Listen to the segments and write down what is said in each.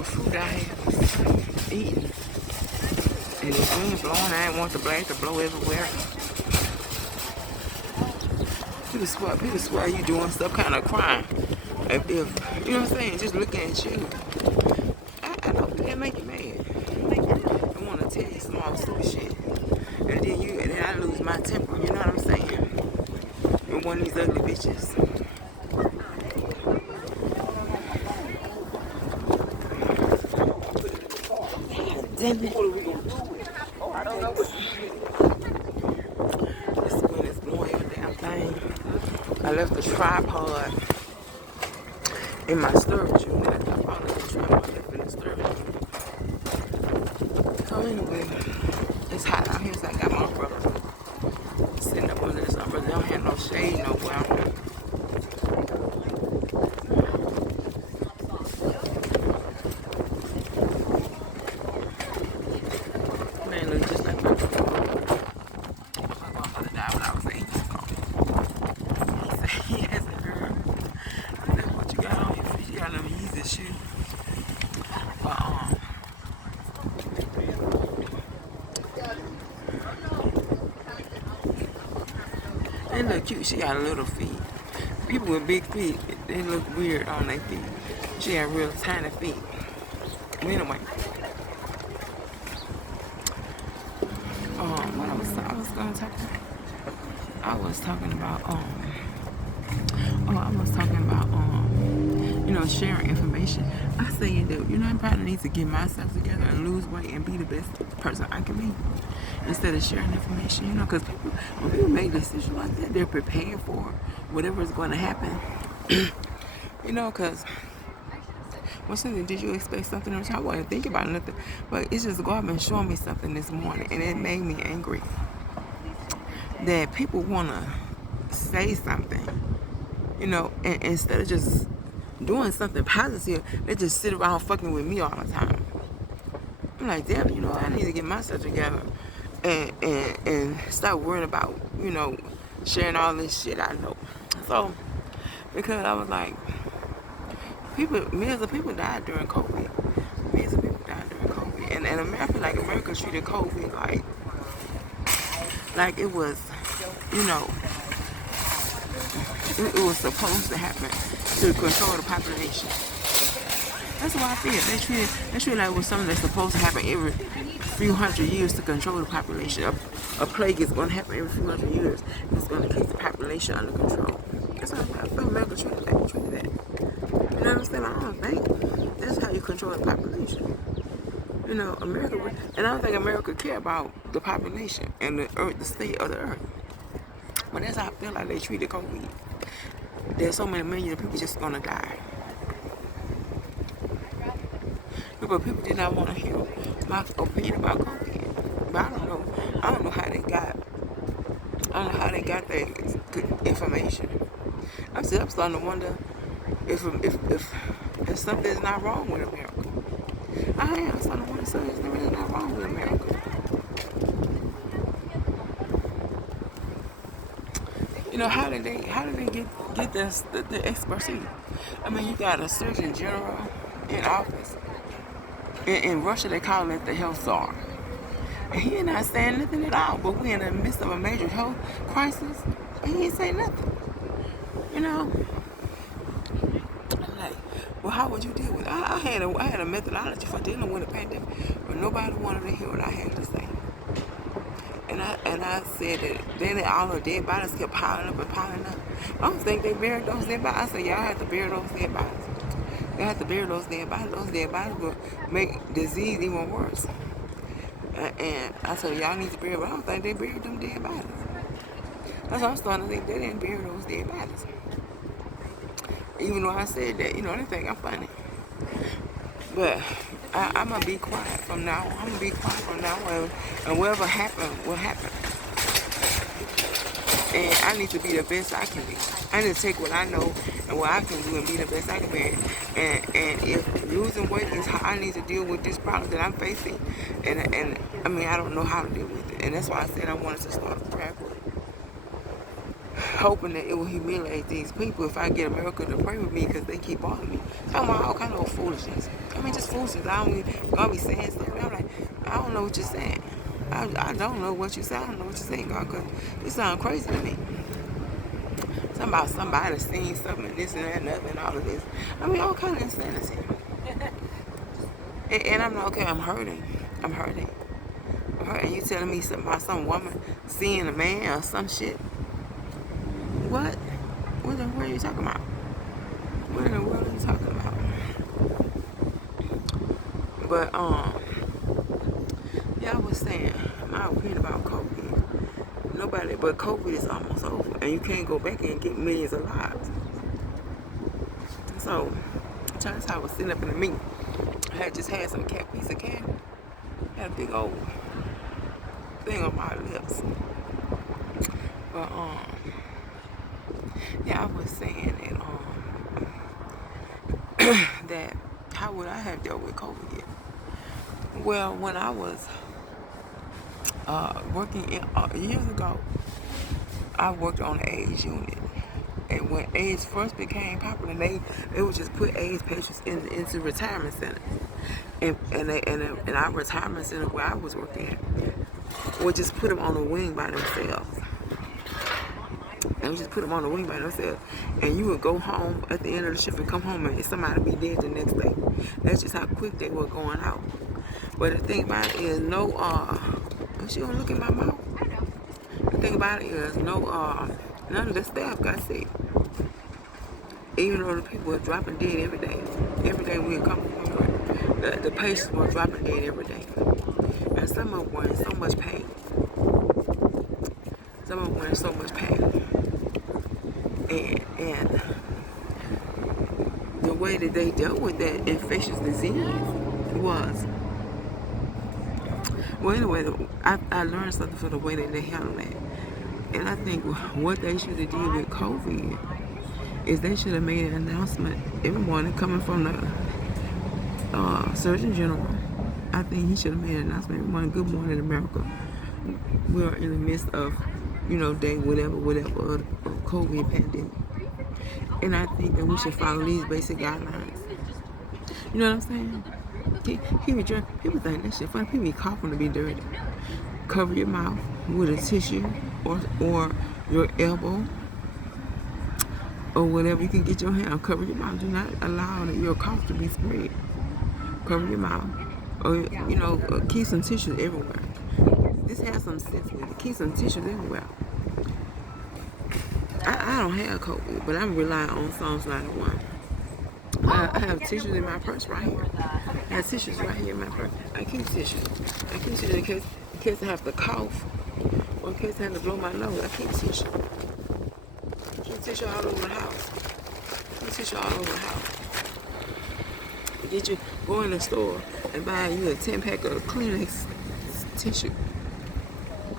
of fruit I have eaten. And the wind blowing, I didn't want the blade to blow everywhere. People swear you doing stuff kind of crying. If you know what I'm saying, just looking at you. I don't think that make you mad. I want to tell you some more stupid shit. And then I lose my temper, you know what I'm saying? And one of these ugly bitches. Damn it. This wind is blowing the damn thing. I left the tripod in my storage unit. I found the tripod left in the storage unit. So anyway, it's hot out here, so I got my umbrella. Sitting up under this umbrella. They don't have no shade nowhere. They look cute. She got little feet. People with big feet, they look weird on their feet. She got real tiny feet. Anyway, what I was gonna talk about. I was talking about sharing information. I say that I probably need to get myself together and lose weight and be the best person I can be instead of sharing information. Because when people make decisions like that, they're prepared for whatever is going to happen. Because did you expect something else? I wasn't thinking about nothing, but it's just God been showing me something this morning, and it made me angry that people want to say something, and instead of just doing something positive, they just sit around fucking with me all the time. I'm like, damn, I need to get myself together and stop worrying about, sharing all this shit I know. So, because I was like, millions of people died during COVID. Millions of people died during COVID. And America treated COVID like it was, it was supposed to happen to control the population. That's what I feel. They treat like it was something that's supposed to happen every few hundred years to control the population. A plague is going to happen every few hundred years. It's going to keep the population under control. That's how I feel America treated that. You know what I'm saying? I don't think that's how you control the population. America, and I don't think America care about the population and the earth, the state of the earth. But that's how I feel like they treated COVID. There's so many millions of people just gonna die. But people did not want to hear my opinion about COVID. But I don't know how they got. I don't know how they got that information. I'm starting to wonder if something's not wrong with America. I am starting to wonder if something's really not wrong with America. How did they get this the expertise? I mean, you got a Surgeon General in office. In Russia, they call it the health czar. And he ain't not saying nothing at all. But we're in the midst of a major health crisis, and he ain't saying nothing. I'm like, well, how would you deal with it? I had a methodology for dealing with a pandemic, but nobody wanted to hear what I had to say. And I said that then all the dead bodies kept piling up. I don't think they buried those dead bodies. I said, y'all have to bury those dead bodies. They have to bury those dead bodies. Those dead bodies will make disease even worse. And I said, y'all need to bury them. I don't think they buried them dead bodies. That's what I'm starting to think. They didn't bury those dead bodies. Even though I said that, they think I'm funny. But I'm going to be quiet from now on. I'm going to be quiet from now on. And whatever happened, will happen. And I need to be the best I can be. I need to take what I know and what I can do and be the best I can be. And if losing weight is how I need to deal with this problem that I'm facing, and I mean, I don't know how to deal with it. And that's why I said I wanted to start a prayer group. hoping that it will humiliate these people if I get America to pray with me because they keep bothering me. Talking about all kind of foolishness. I mean, just foolishness. I don't even, God be saying stuff. I'm like, I don't know what you're saying. I don't know what you say. I don't know what you're saying, God, because it sounds crazy to me. Something about somebody seeing something and this and that and other and all of this. I mean, all kind of insanity. And I'm like, okay, I'm hurting. I'm hurting. And you telling me something about some woman seeing a man or some shit? What? What the world are you talking about? What in the world are you talking about? But yeah, I was saying my opinion about COVID. Nobody, but COVID is almost over, and you can't go back and get millions of lives. So, that's how I was sitting up in the meeting. I had just had some piece of candy. Had a big old thing on my lips. But yeah, I was saying that that how would I have dealt with COVID yet? Well, when I was working years ago, I worked on the AIDS unit. And when AIDS first became popular, they would just put AIDS patients into retirement centers. And our retirement center where I was working at would just put them on a wing by themselves. And just put them on the wing by themselves. And you would go home at the end of the shift and come home and somebody be dead the next day. That's just how quick they were going out. But the thing about it is she gonna look in my mouth. The thing about it is none of the staff got sick. Even though the people were dropping dead every day. Every day we would come from work. The patients were dropping dead every day. And some of them were in so much pain. Some of them were in so much pain. And the way that they dealt with that infectious disease was, well, anyway, I learned something from the way that they handled that. And I think what they should have did with COVID is they should have made an announcement every morning coming from the Surgeon General. I think he should have made an announcement every morning. Good morning, America. We are in the midst of, day whatever of COVID pandemic. And I think that we should follow these basic guidelines. You know what I'm saying? People think that shit funny. People be coughing to be dirty. Cover your mouth with a tissue or your elbow or whatever you can get your hand. Cover your mouth. Do not allow your cough to be spread. Cover your mouth. Or, keep some tissues everywhere. This has some sense with it. Keep some tissues everywhere. I don't have COVID, but I'm relying on Psalms 91. I have tissues in my purse right here. I have tissues right here in my purse. I keep tissues. In case I have to cough or in case I have to blow my nose. I keep tissue. Keep tissue all over the house. Keep tissue all over the house. Go in the store and buy you a 10-pack of Kleenex tissue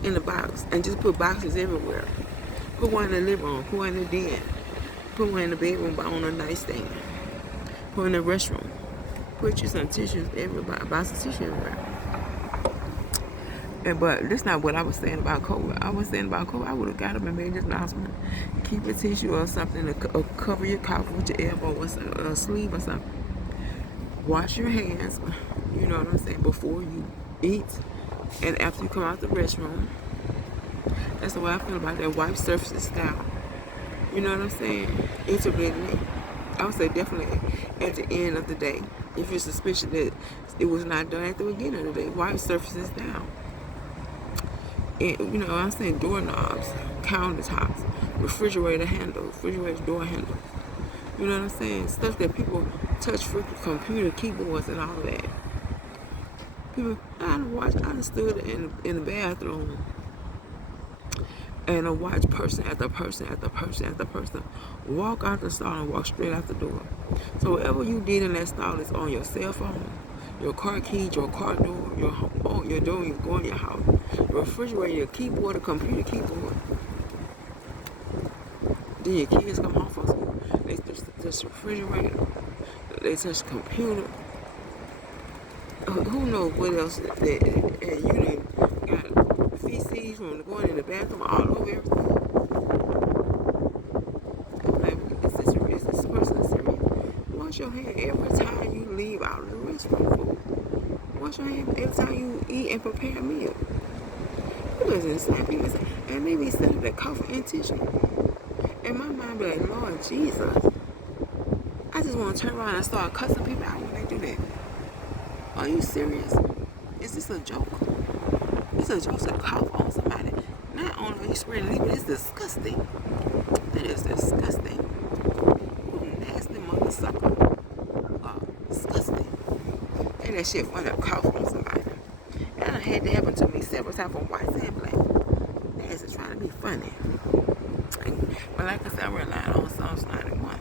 in the box and just put boxes everywhere. Put one in the living room, put one in the den, put one in the bedroom on a nightstand, put in the restroom. Put you some tissues everywhere, buy some tissue everywhere. But that's not what I was saying about COVID. I was saying about COVID, I would have got up and made this announcement. Keep a tissue or something to cover your cough with your elbow or a sleeve or something. Wash your hands, you know what I'm saying, before you eat and after you come out the restroom. That's the way I feel about that. Wipe surfaces down. You know what I'm saying? Intermittently. I would say definitely at the end of the day. If you're suspicious that it was not done at the beginning of the day, wipe surfaces down. And, I'm saying doorknobs, countertops, refrigerator handles, refrigerator door handles. You know what I'm saying? Stuff that people touch, freaking computer keyboards and all of that. People, I stood in the bathroom and I watch person after person after person after person walk out the stall and walk straight out the door. So whatever you did in that stall is on your cell phone, your car keys, your car door, your door, you go in your house, your refrigerator, your keyboard, the computer keyboard. Then your kids come home from school, they touch the refrigerator, they touch the computer. Who knows what else that you got feces from going in the bathroom all over everything. your hand every time you leave out of the restaurant food. Wash your hand every time you eat and prepare a meal. People is insane. People is, and they be sitting there coughing intentional. And my mind be like, Lord Jesus. I just want to turn around and start cussing people out when they do that. Are you serious? Is this a joke? It's a joke to cough on somebody. Not only are you spreading it, but it's disgusting. That is disgusting. You nasty mother sucker. Disgusting. And that shit funny to cough on somebody. And I had that happen to me several times from white and black. That's just trying to be funny. But like I said, I relied on Psalms 91.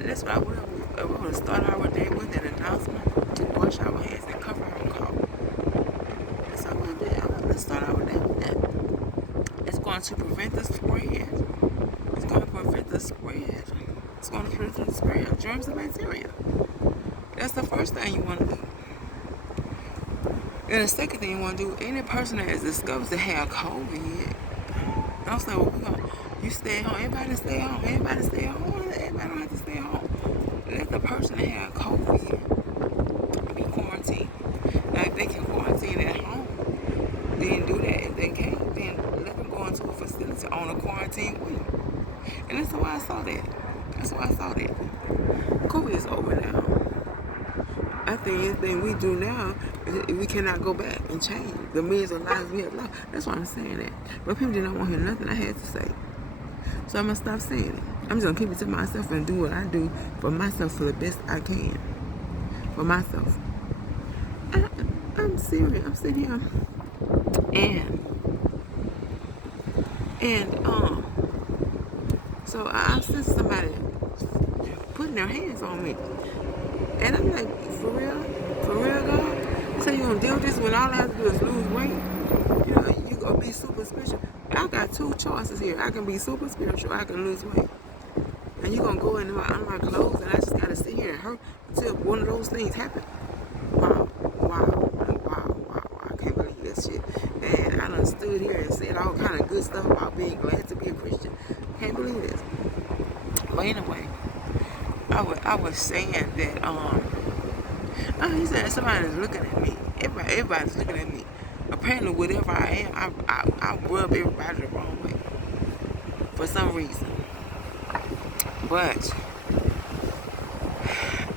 That's what I would start our day with, an announcement to wash our hands and cover our cough. That's all I did. I want to start our day with that. It's going to prevent the spread. It's going to prevent the spread. It's going to prevent the spread of germs and bacteria. That's the first thing you want to do. And the second thing you want to do, any person that is discovered to have COVID, don't say, well, you stay home. Everybody stay home. Everybody stay home. Everybody don't have to stay home. Let the person that have COVID be quarantined. Now, if they can quarantine at home, then do that. If they can't, then let them go into a facility on a quarantine week. And that's why I saw that. COVID is over now. I think anything we do now, we cannot go back and change the millions of lives we have lost. That's why I'm saying that. But people did not want to hear nothing I had to say. So I'm going to stop saying it. I'm just going to keep it to myself and do what I do for myself for the best I can. For myself. I'm serious. I'm sitting here. So I see somebody putting their hands on me. And I'm like, for real? For real, God? You say you're going to deal with this when all I have to do is lose weight? You know, you going to be super spiritual. I got two choices here. I can be super spiritual, I can lose weight. And you're going to go into my clothes and I just got to sit here and hurt until one of those things happen. Wow. I can't believe that shit. And I done stood here and said all kind of good stuff about being glad to be a Christian. Can't believe this. But anyway, I was saying that, he said somebody's looking at me. Everybody's looking at me. Apparently, whatever I am, I rub everybody the wrong way. For some reason. But,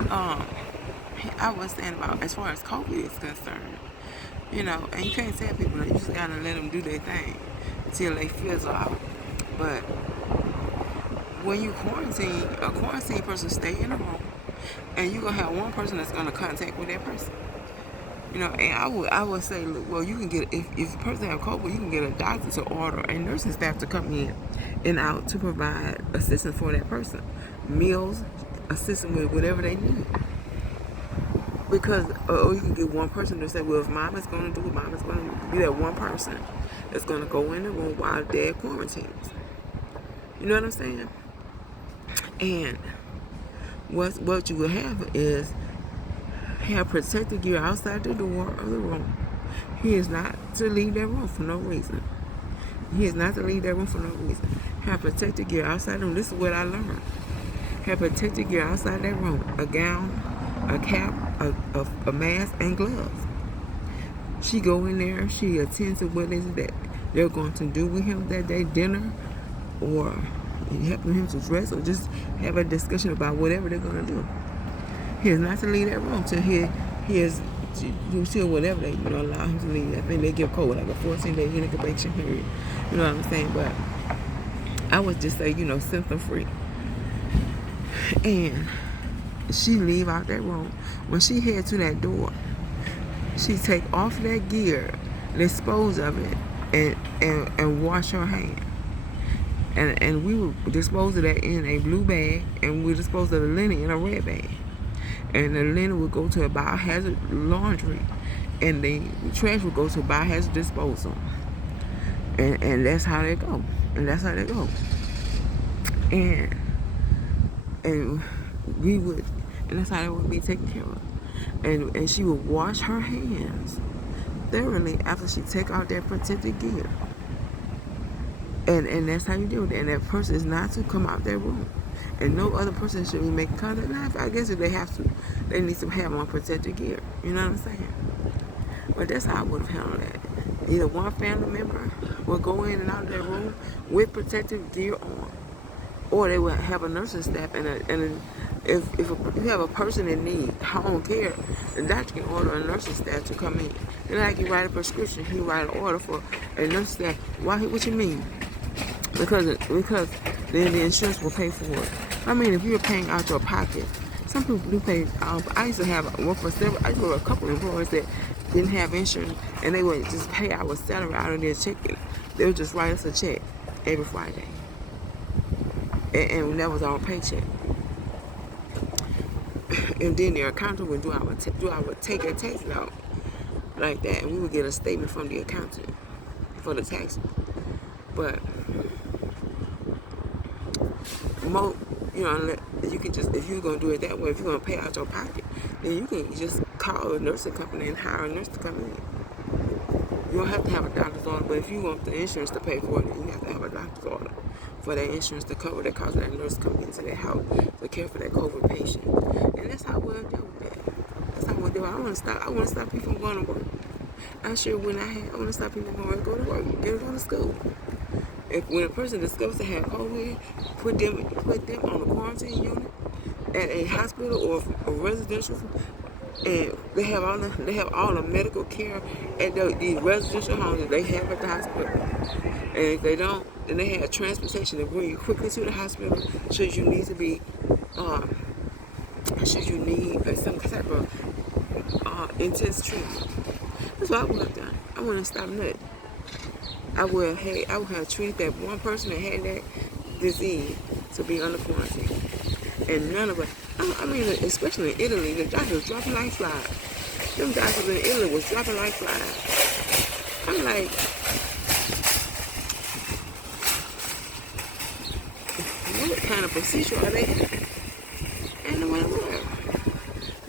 I was saying about, as far as COVID is concerned, you know, and you can't tell people that you just gotta let them do their thing until they fizzle out. But, when you quarantine, a quarantine person stay in a room, and you're gonna have one person that's gonna contact with that person. You know, and I would say, look, well, you can get, if a person have COVID, you can get a doctor to order a nursing staff to come in and out to provide assistance for that person. Meals, assistance with whatever they need. Because, or you can get one person to say, well, if mom is going to do it, mom is going to be that one person that's going to go in the room while dad quarantines. You know what I'm saying? And what you will have is have protective gear outside the door of the room. He is not to leave that room for no reason. Have protective gear outside the room. This is what I learned. Have protective gear outside that room. A gown, a cap, a mask, and gloves. She go in there. She attends to what is it that they're going to do with him that day, dinner, or helping him to dress, or just have a discussion about whatever they're going to do. He is not to leave that room till he is till whatever they allow him to leave. I think they give COVID like a 14-day incubation period. You know what I'm saying? But I would just say, symptom free. And she leave out that room. When she head to that door, she take off that gear, dispose of it, and wash her hand. And we will dispose of that in a blue bag, and we dispose of the linen in a red bag. And the linen will go to a biohazard laundry, and the trash will go to biohazard disposal. And that's how they go. And that's how they would be taken care of. And she would wash her hands thoroughly after she take out that protective gear. And that's how you do it. And that person is not to come out that room. and no other person should be making contact. Now, I guess if they have to, they need to have on protective gear. You know what I'm saying? But that's how I would have handled that. Either one family member would go in and out of their room with protective gear on, or they would have a nursing staff. And if you have a person in need, home care, the doctor can order a nursing staff to come in. Then like you write a prescription, he write an order for a nursing staff. Why? What you mean? Because then the insurance will pay for it. I mean, if you're paying out your pocket, some people do pay. I used to have a couple of employees that didn't have insurance, and they would just pay our salary out of their check. They would just write us a check every Friday, and that was our paycheck. And then their accountant would do our take their taxes out like that, and we would get a statement from the accountant for the taxes. But you can just, if you're gonna do it that way, if you're gonna pay out your pocket, then you can just call a nursing company and hire a nurse to come in. You don't have to have a doctor's order, but if you want the insurance to pay for it, then you have to have a doctor's order for that insurance to cover the cost of that nurse coming into their house to care for that COVID patient. And that's how we'll deal with that. That's how we'll do it. I want to stop people from going to work. I sure when I want to stop people from going to work, get them to go to school. When a person discovers to have COVID, put them on a quarantine unit at a hospital or a residential, and they have all the medical care at the residential homes that they have at the hospital. And if they don't, then they have transportation to bring you quickly to the hospital should you need some type of intense treatment. That's what I would have done. I wouldn't stop nothing. I would have treated that one person that had that disease to be under quarantine. And none of it, I mean, especially in Italy, the doctors was dropping like flies. Them doctors in Italy was dropping like flies. I'm like, what kind of procedure are they having? Ain't no way in the world.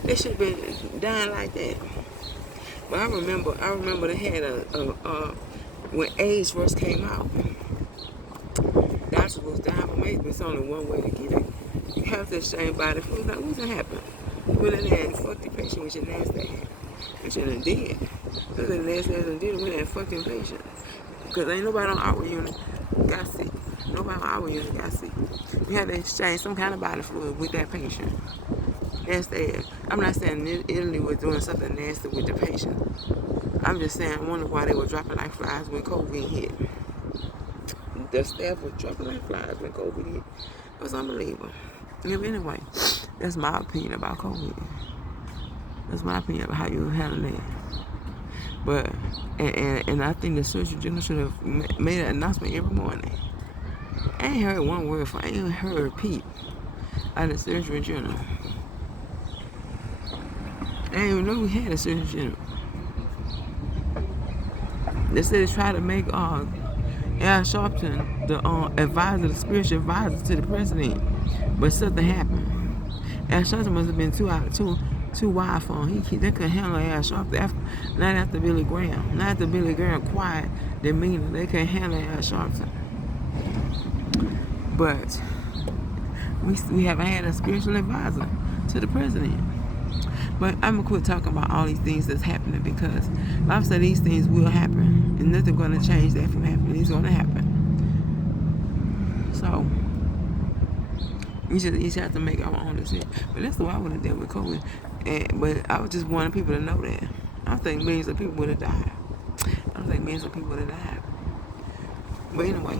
They should have been dying like that. But I remember they had when AIDS first came out, doctors was dying from AIDS, but it's only one way to get it. You have to exchange body fluids. Like, what's gonna happen? You went in there and fucked the patient with your nasty hand. Which you done did. Because the nasty ass done did it with that fucking patient. Because ain't nobody on our unit got sick. Nobody on our unit got sick. We had to exchange some kind of body fluid with that patient. Nasty ass. I'm not saying Italy was doing something nasty with the patient. I'm just saying, I wonder why they were dropping like flies when COVID hit. The staff was dropping like flies when COVID hit. It was unbelievable. Anyway, that's my opinion about COVID. That's my opinion about how you handle that. But, and I think the Surgeon General should have made an announcement every morning. I ain't heard one word I ain't heard a peep out of the Surgeon General. I didn't even know we had a Surgeon General. They said they tried to make Al Sharpton the spiritual advisor to the president, but something happened. Al Sharpton must have been too wide for him. They couldn't handle Al Sharpton. Not after Billy Graham. Not after Billy Graham quiet demeanor. They couldn't handle Al Sharpton. But we haven't had a spiritual advisor to the president. But I'm going to quit talking about all these things that's happening because I've said these things will happen and nothing's going to change that from happening. It's going to happen. So, you just have to make our own decision. But that's what I would have done with COVID. But I was just wanting people to know that. I think millions of people would have died. But anyway.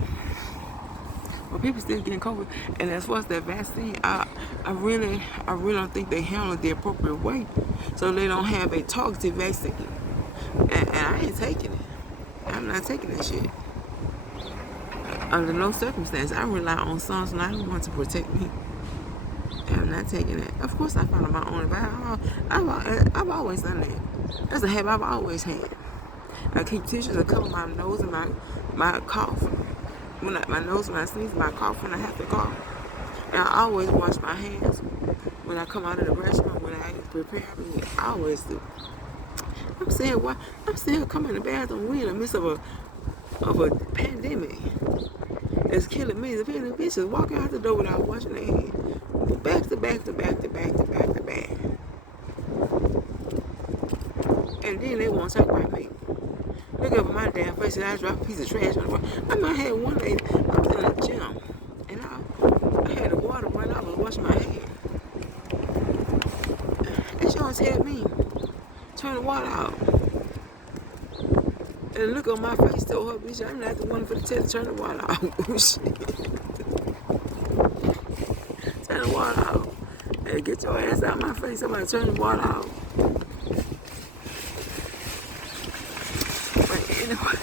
But people still getting COVID, and as far as that vaccine, I really don't think they handle it the appropriate way, so they don't have a targeted vaccine. And I ain't taking it. I'm not taking that shit. Under no circumstance, I rely on Psalms 91 to protect me. And I'm not taking it. Of course, I follow my own advice. I've always done that. That's a habit I've always had. I keep tissues to cover my nose and my cough. My nose when I sneeze, my cough when I have to cough. And I always wash my hands when I come out of the restroom, when I prepare me. I always do. I'm saying, why? I'm still coming in the bathroom. We in the midst of a pandemic that's killing me. The bitches walking out the door without washing their hands. back to back to back to back to back. And then they won't talk about me. Look up at my damn face and I drop a piece of trash on the wall. I had one lady, I was in the gym, and I had the water run. I was washing my hair. And she always had me turn the water out. And look on my face, told her, bitch, I'm not the one for the test to turn the water out. Oh, shit. Turn the water out. Hey, get your ass out of my face. Somebody turn the water out. But anyway,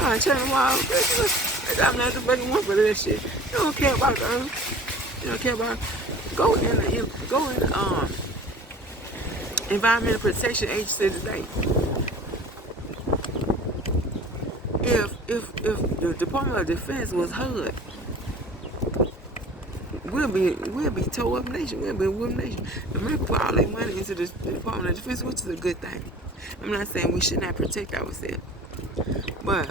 I turn the water out. I'm not the fucking one for that shit. You don't care about the earth. You don't care about it. Go in Environmental Protection Agency today. If the Department of Defense was HUD, we'll be tore up nation. We'll be a whoop nation. America put all their money into the Department of Defense, which is a good thing. I'm not saying we should not protect ourselves, but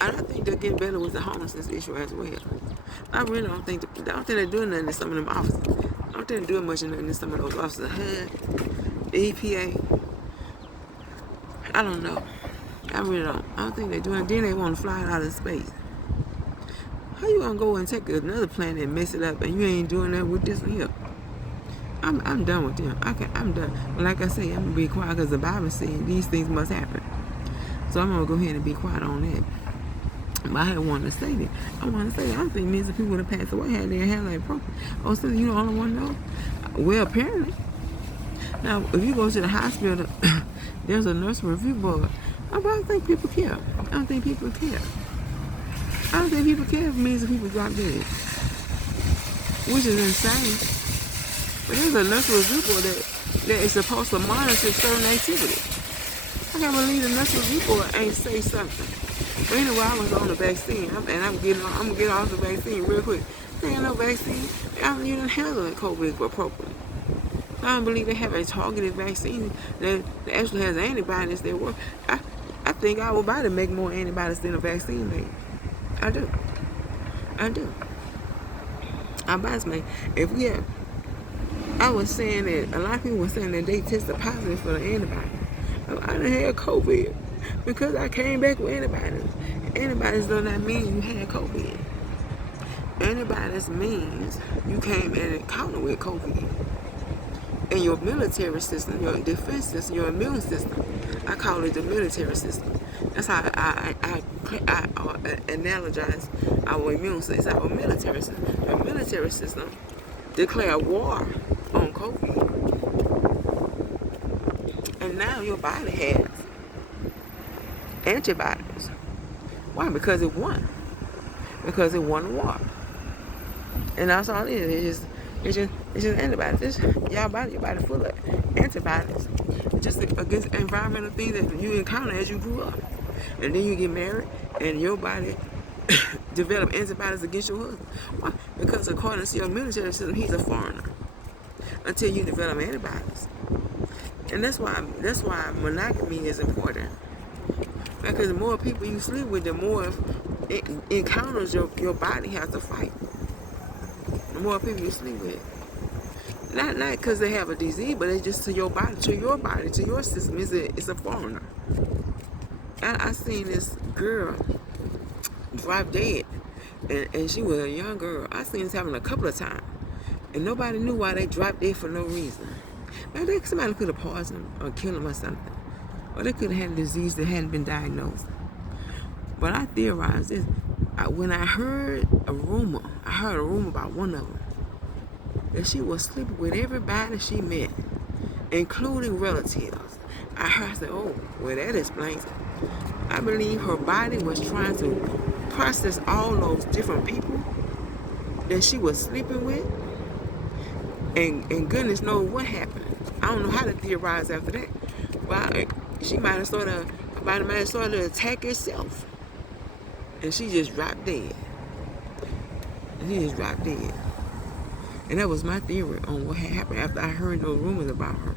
I think they're getting better with the homelessness issue as well. I really don't think they're doing nothing in some of them offices. I don't think they're doing much in some of those offices. HUD, the EPA. I don't know. I really don't. I don't think they're doing it. Then they want to fly it out of space. How you gonna go and take another planet and mess it up and you ain't doing that with this one here? I'm done with them. I'm done. But like I say, I'm gonna be quiet because the Bible said these things must happen. So I'm gonna go ahead and be quiet on that. But I wanted to say that. I want to say that. I don't think millions of people that passed away had their hair like broken. Oh, so you the only one know? Well, apparently. Now, if you go to the hospital, there's a nurse review board. I don't think people care. I don't think people care. I don't think people care if millions of people drop dead. Which is insane. But there's a nurse review board that is supposed to monitor certain activities. I can't believe the nurse review board ain't say something. But anyway, I was on the vaccine, and I'm gonna get off the vaccine real quick. There ain't no vaccine. I don't even handle COVID appropriately. I don't believe they have a targeted vaccine that actually has antibodies that work. I think I would buy to make more antibodies than a vaccine made. I do. I buy some. If we have, I was saying that a lot of people were saying that they tested positive for the antibody. I done had COVID because I came back with antibodies. Antibodies do not mean you had COVID. Antibodies means you came in encounter with COVID. And your military system, your defense system, your immune system, I call it the military system. That's how I analogize our immune system. It's our military system. The military system declared war on COVID. And now your body has antibodies. Why? Because it won. Because it won the war. And that's all it is. It's just antibodies. Your body full of antibodies. Just against environmental things that you encounter as you grew up. And then you get married and your body develop antibodies against your husband. Why? Because according to your military system, he's a foreigner. Until you develop antibodies. And that's why monogamy is important. Because the more people you sleep with, the more encounters your body has to fight. The more people you sleep with. Not because they have a disease, but it's just to your body, to your system. It's a foreigner. I seen this girl drop dead, and she was a young girl. I seen this happen a couple of times, and nobody knew why they dropped dead for no reason. Maybe somebody could have poisoned them or killed them or something, or they could have had a disease that hadn't been diagnosed. But I theorized this. When I heard a rumor about one of them, that she was sleeping with everybody she met, including relatives. I said, oh, well, that explains it. I believe her body was trying to process all those different people that she was sleeping with, and goodness knows what happened. I don't know how to theorize after that. Well, she might have started to attack herself. And she just dropped dead. And that was my theory on what had happened after I heard those rumors about her.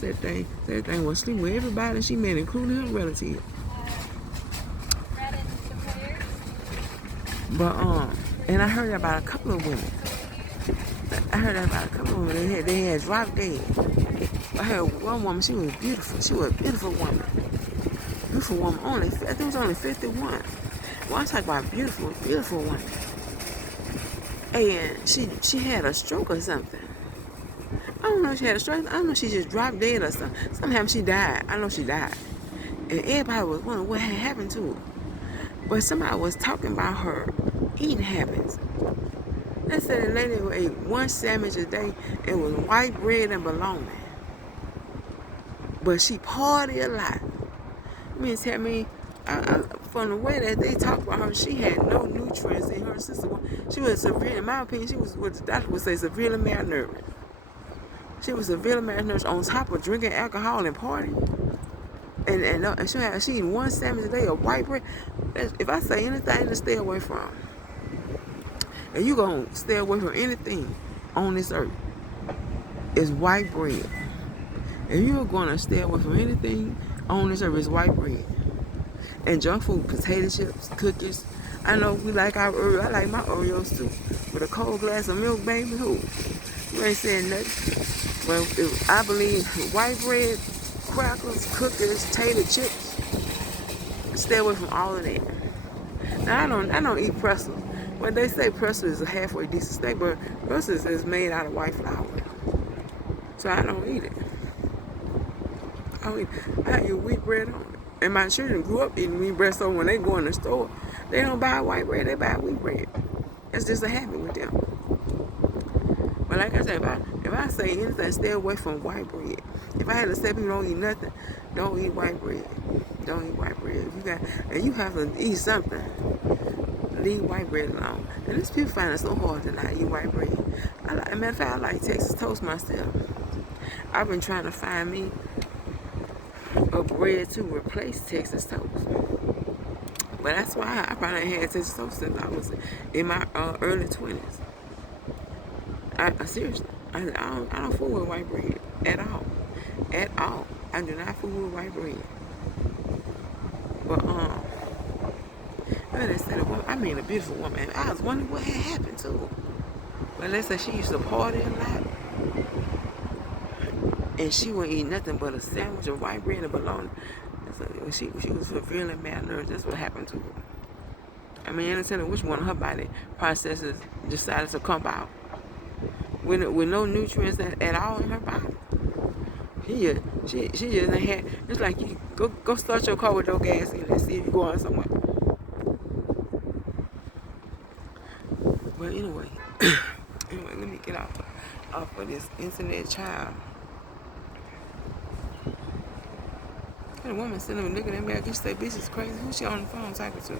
That thing was sleeping with everybody she met, including her relatives. But and I heard about a couple of women. They had dropped dead. I heard one woman, she was beautiful. She was a beautiful woman. Beautiful woman. I think it was only 51. Well, I talk about beautiful woman. And she had a stroke or something. I don't know if she had a stroke. I don't know if she just dropped dead or something. Sometimes she died. I know she died. And everybody was wondering what had happened to her. But somebody was talking about her eating habits. They said the lady ate 1 sandwich a day. It was white bread and bologna. But she partied a lot. Tell me, from the way that they talk about her, she had no nutrients in her system. She was severely, in my opinion, she was what the doctor would say, severely malnourished. She was severely malnourished on top of drinking alcohol and partying. And she eat 1 sandwich a day of white bread. If I say anything to stay away from, and you gonna stay away from anything on this earth, it's white bread. If you're gonna stay away from anything on this earth, it's white bread. And junk food, potato chips, cookies. I know we like our Oreos. I like my Oreos too. With a cold glass of milk, baby, who? You ain't saying nothing. Well, I believe white bread, crackers, cookies, tater chips. Stay away from all of that. Now I don't eat pretzels. Well, they say pretzels is a halfway decent steak, but pretzels is made out of white flour. So I don't eat it. I eat wheat bread on it. And my children grew up eating wheat bread, so when they go in the store, they don't buy white bread, they buy wheat bread. It's just a habit with them. But like I said, if I say anything, stay away from white bread. If I had to say people don't eat nothing, don't eat white bread. Don't eat white bread. And you have to eat something, leave white bread alone. And these people find it so hard to not eat white bread. As a matter of fact, I like Texas toast myself. I've been trying to find me a bread to replace Texas toast. But that's why I probably ain't had Texas toast since I was in my early 20s. Seriously, I don't fool with white bread at all. At all. I do not fool with white bread. But they said a beautiful woman. I was wondering what had happened to her. But they said she used to party a lot. And she wouldn't eat nothing but a sandwich of white bread and bologna. So she was severely malnourished. That's what happened to her. I mean, I'm telling you which one of her body processes decided to come out. With no nutrients at all in her body. She just ain't had. It's like you go start your car with no gas in it and see if you're going somewhere. Well, anyway, let me get off of this internet child. And a woman sitting there looking at me, I guess that bitch is crazy. Who's she on the phone talking to?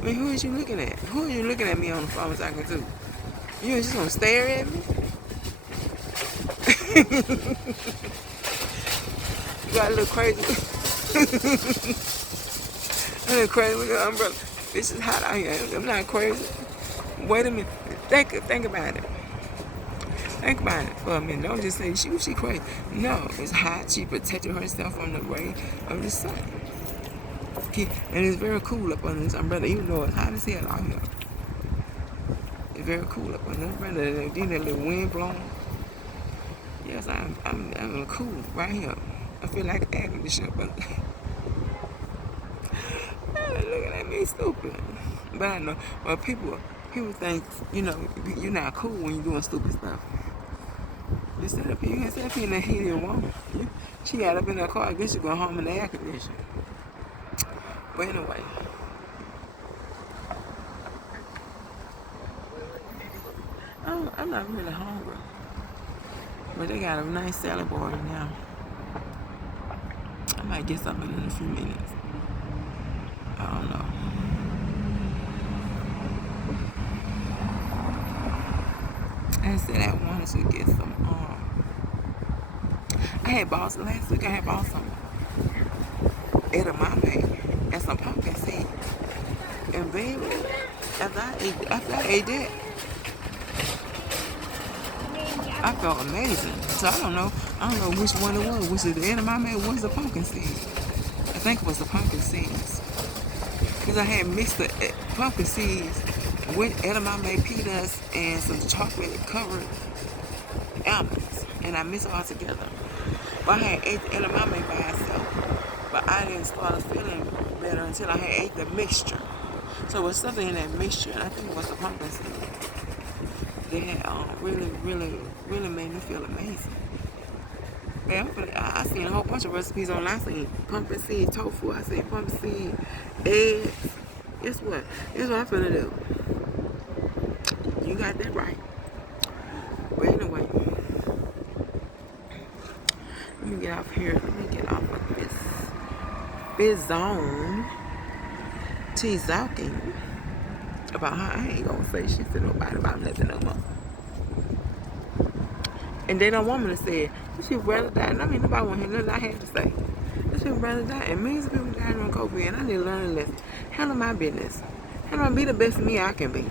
I mean, who is you looking at? Who are you looking at me on the phone talking to? You just gonna stare at me? You got a little crazy. A little crazy with the umbrella. This is hot out here. I'm not crazy. Wait a minute. Think about it. Think about it for a minute. Don't just say she crazy. No, it's hot. She protected herself from the ray of the sun. Okay. And it's very cool up under this umbrella, even though it's hot as hell out here. It's very cool up under the umbrella. Then that little wind blowing. Yes, I'm cool right here. I feel like an air conditioner, but looking at me stupid. But I know, well, people think, you're not cool when you're doing stupid stuff. You can say if you're in a heated woman. She got up in her car, I guess she's going home in the air conditioner. But anyway. I'm not really hungry. But they got a nice salad bar now. I might get something in a few minutes. I don't know. I said I wanted to get some, last week I had bought some edamame and some pumpkin seed. And baby, after I ate that, I felt amazing. So I don't know I don't know which one it was it the edamame or was the pumpkin seeds? I think it was the pumpkin seeds. Because I had mixed the pumpkin seeds with edamame peanuts and some chocolate covered almonds. And I mixed it all together. But I had ate the edamame by itself. But I didn't start feeling better until I had ate the mixture. So it was something in that mixture, and I think it was the pumpkin seed. They had really made me feel amazing. Man, I seen a whole bunch of recipes online. I seen pumpkin seed tofu. I seen pumpkin seed eggs. Guess what? Guess what I'm finna do? You got that right. But anyway, let me get off here. Let me get off of this zone. She's talking about how I ain't gonna say shit to nobody about nothing no more. And they don't want me to say it. This shit rather die. And I mean, nobody want to hear nothing I have to say. This shit rather die. And millions of people dying on COVID. And I need to learn a lesson. Handle my business. Handle be the best me I can be.